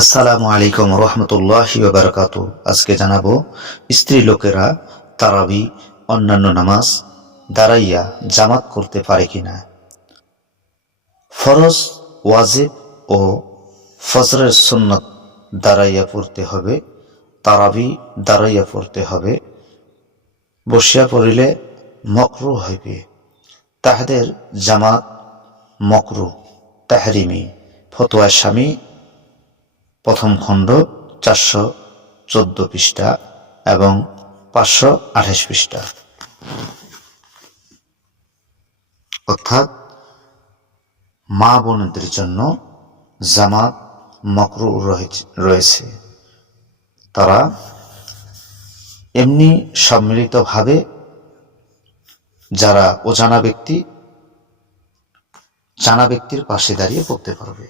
আসসালামু আলাইকুম রহমতুল্লাহি ওয়া বারাকাতুহু। আজকে জানাবো স্ত্রী লোকেরা তারাবি অন্যান্য নামাজ দাঁড়াইয়া জামাত করতে পারে কিনা। ফরজ, ওয়াজিব ও ফজরের সুন্নত দাঁড়াইয়া পড়তে হবে, তারাবি দাঁড়াইয়া পড়তে হবে। বসিয়া পড়িলে মকরুহ হইবে। তাহাদের জামাত মকরুহ তাহরিমি। ফতোয়া শামী প্রথম খণ্ড 414 পৃষ্ঠা এবং 528 পৃষ্ঠা। অর্থাৎ মা বোনদের জন্য জামাত মাকরুহ রয়েছে। তারা এমনি সম্মিলিতভাবে যারা অজানা ব্যক্তি জানা ব্যক্তির পাশে দাঁড়িয়ে পড়তে পারবে।